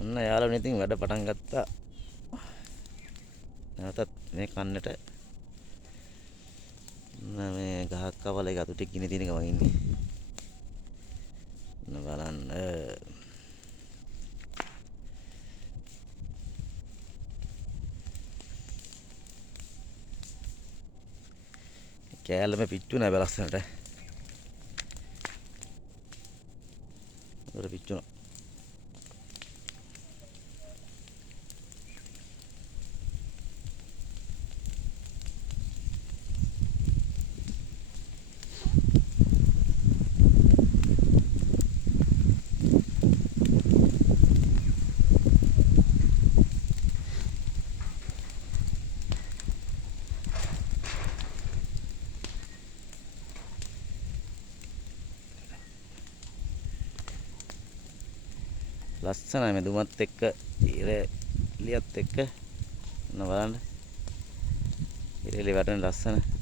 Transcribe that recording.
ඔන්න යාළුවනේ ඉතින් වැඩ පටන් ගත්තා. නැවතත් මේ කන්නට මේ ගහක් කවල එක අතු ටික ගිනි තින ගමන් ඉන්නේ. බලන්න කෑල්ලම පිච්චු නෑ බැලස්සනට. උඩ පිච්චුණා. ලස්සනයි මේ දුමත් එක්ක ඉරලියත් එක්ක. ඔන්න බලන්න. ඉරලි වැටෙන ලස්සන.